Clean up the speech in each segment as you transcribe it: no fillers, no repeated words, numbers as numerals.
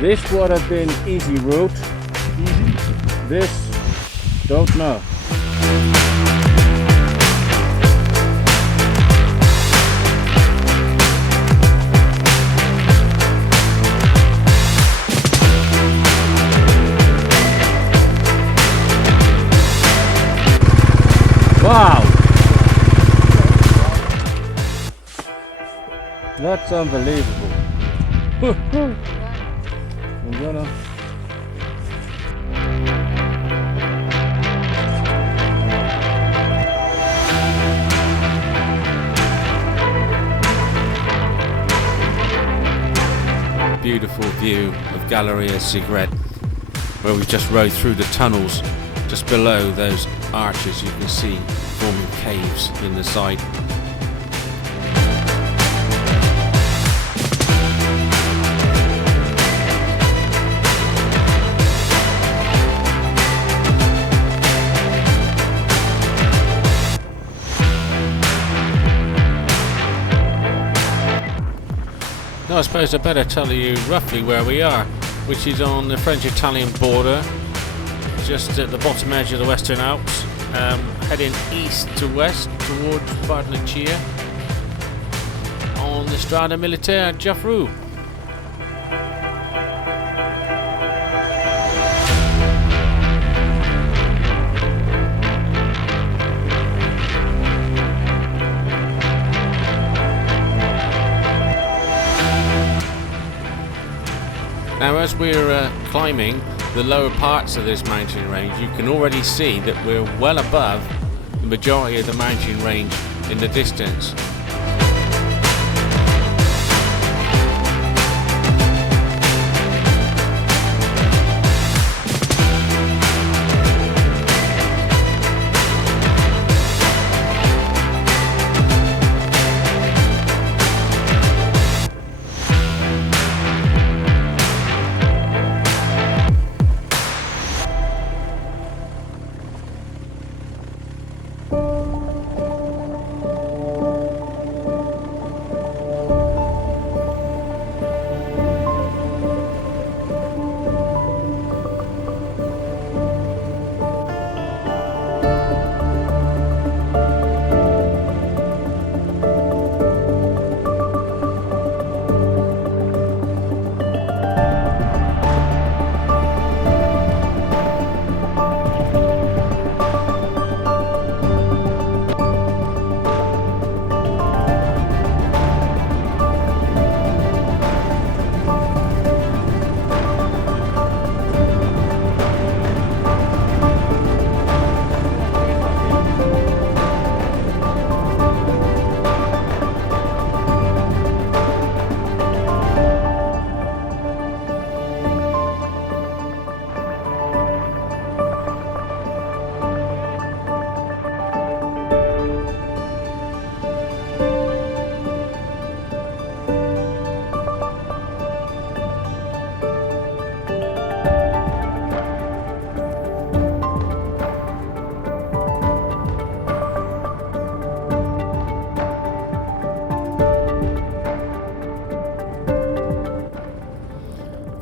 This would have been easy route. This, don't know. Wow! That's unbelievable. I'm gonna... Beautiful view of Galleria Sigret, where we just rode through the tunnels. Just below those arches you can see forming caves in the side. Now I suppose I better tell you roughly where we are, which is on the French-Italian border, just at the bottom edge of the Western Alps, heading east to west towards Barnechea on the Strada Militare Jaffrau. Now as we're climbing the lower parts of this mountain range, you can already see that we're well above the majority of the mountain range in the distance.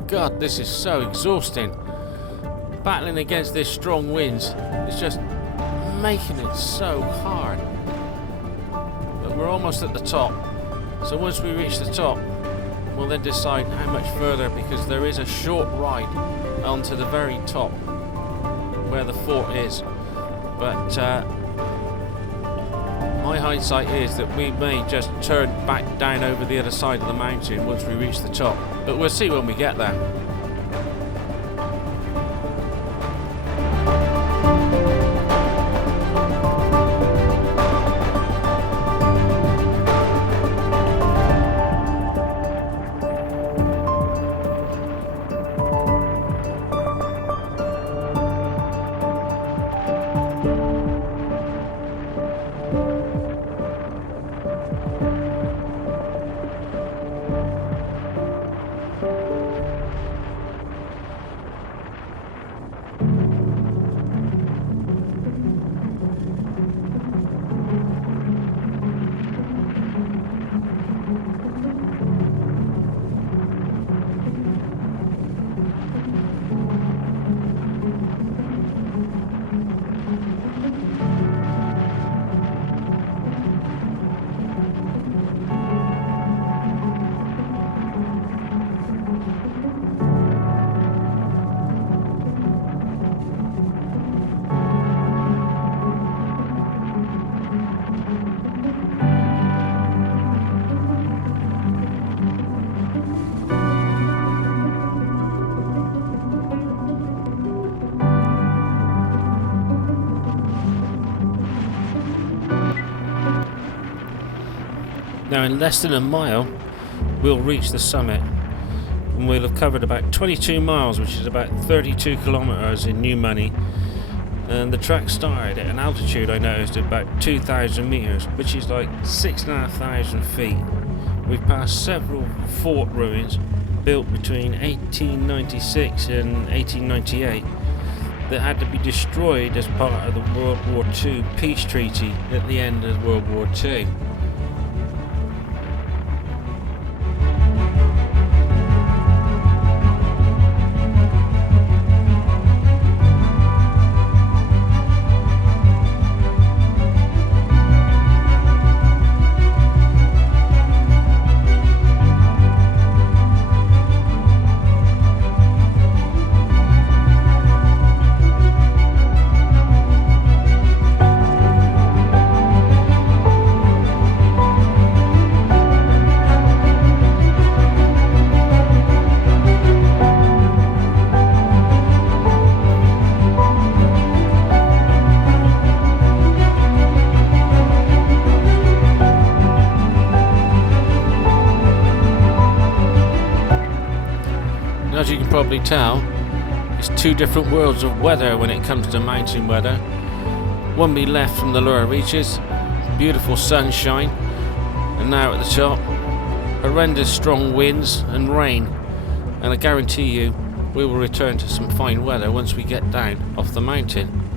God, this is so exhausting. Battling against this strong winds is just making it so hard. But we're almost at the top. So once we reach the top, we'll then decide how much further, because there is a short ride onto the very top where the fort is. But my hindsight is that we may just turn back down over the other side of the mountain once we reach the top. But we'll see when we get there. Now in less than a mile we'll reach the summit, and we'll have covered about 22 miles, which is about 32 kilometers in new money. And the track started at an altitude, I noticed, of about 2,000 meters, which is like 6,500 feet. We've passed several fort ruins built between 1896 and 1898 that had to be destroyed as part of the World War II peace treaty at the end of World War II. As you can probably tell, it's two different worlds of weather when it comes to mountain weather. One we left from the lower reaches, beautiful sunshine, and now at the top, horrendous strong winds and rain. And I guarantee you, we will return to some fine weather once we get down off the mountain.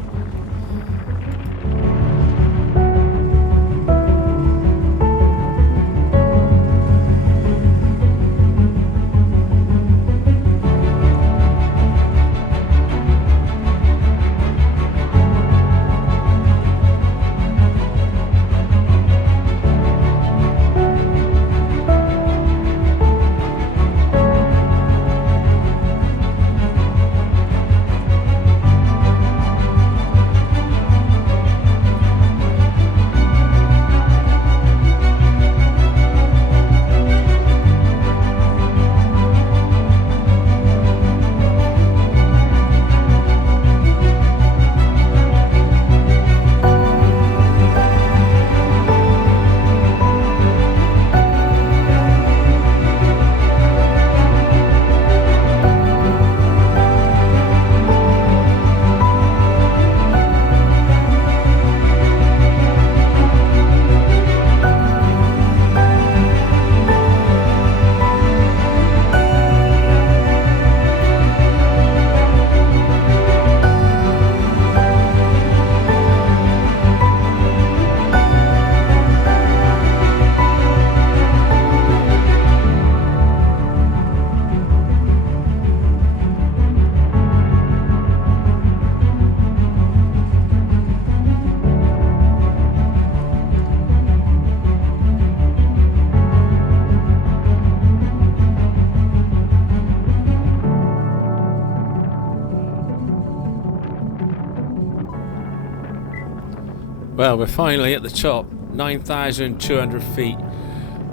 Well, we're finally at the top, 9,200 feet.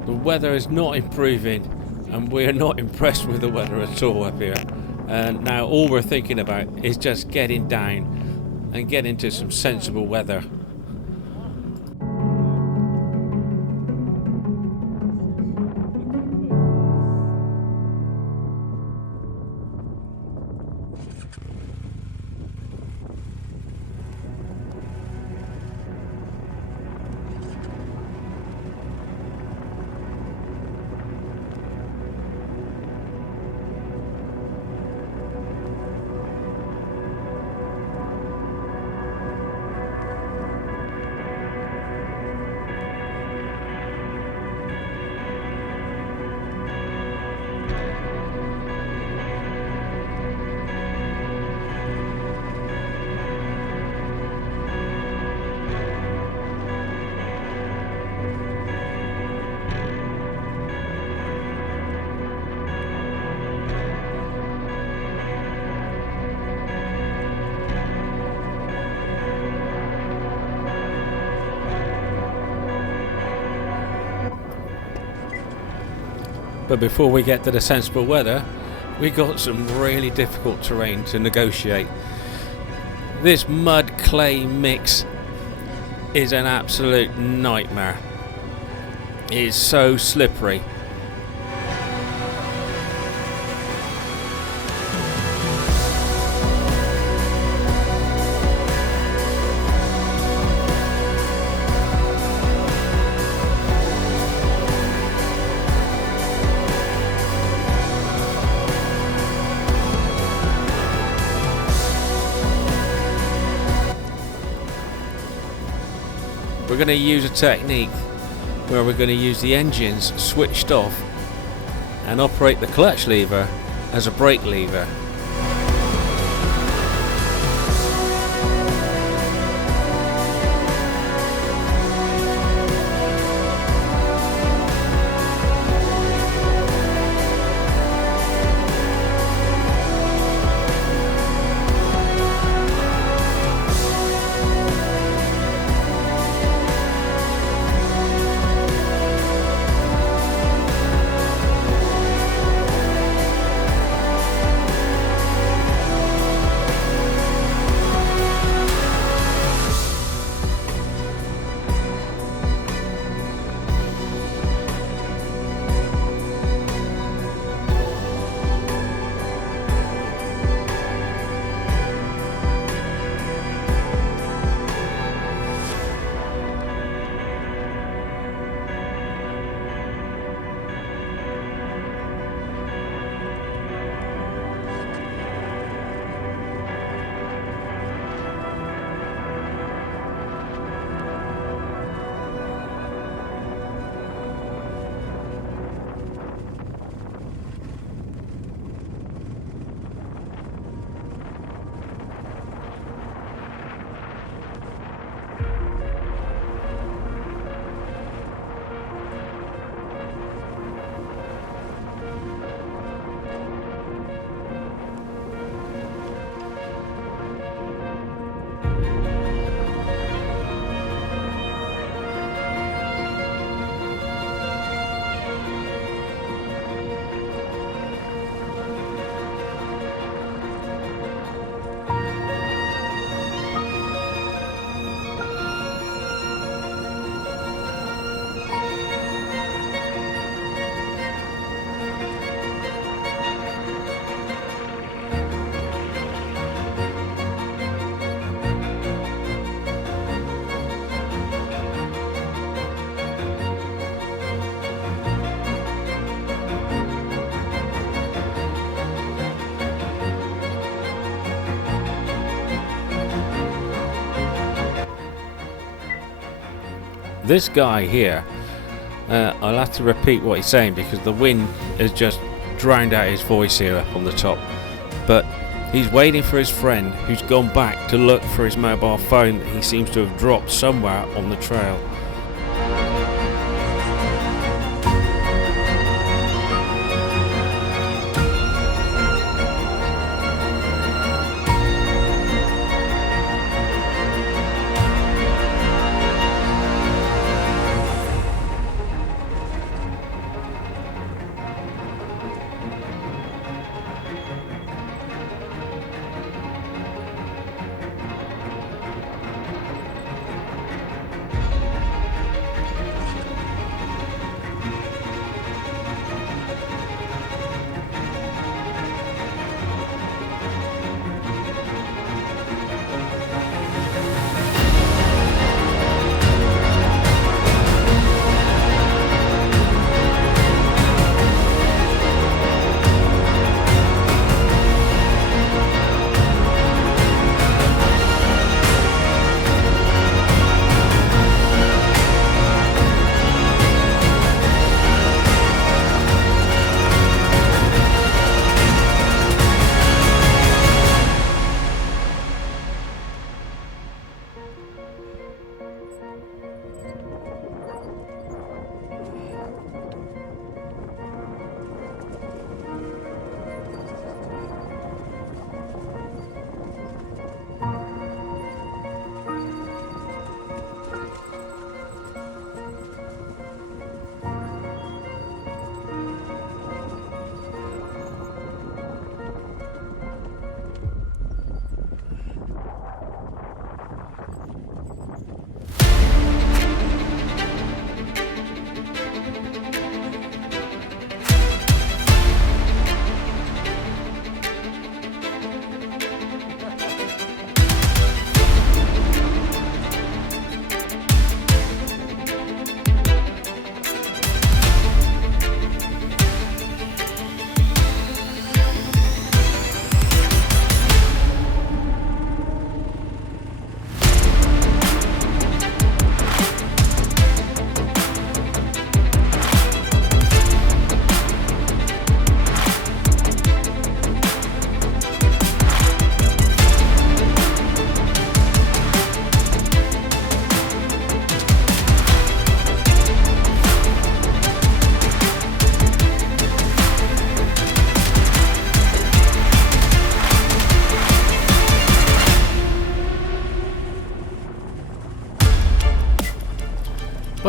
The weather is not improving, and we're not impressed with the weather at all up here. And now all we're thinking about is just getting down and getting to some sensible weather. But before we get to the sensible weather, we got some really difficult terrain to negotiate. This mud clay mix is an absolute nightmare. It is so slippery. We're going to use a technique where we're going to use the engines switched off and operate the clutch lever as a brake lever. This guy here, I'll have to repeat what he's saying because the wind has just drowned out his voice here up on the top. But he's waiting for his friend who's gone back to look for his mobile phone that he seems to have dropped somewhere on the trail.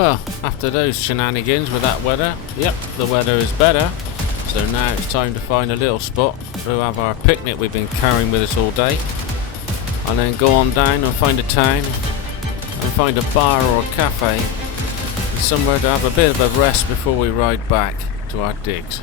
Well, after those shenanigans with that weather, yep, the weather is better. So now it's time to find a little spot to have our picnic we've been carrying with us all day. And then go on down and find a town and find a bar or a cafe and somewhere to have a bit of a rest before we ride back to our digs.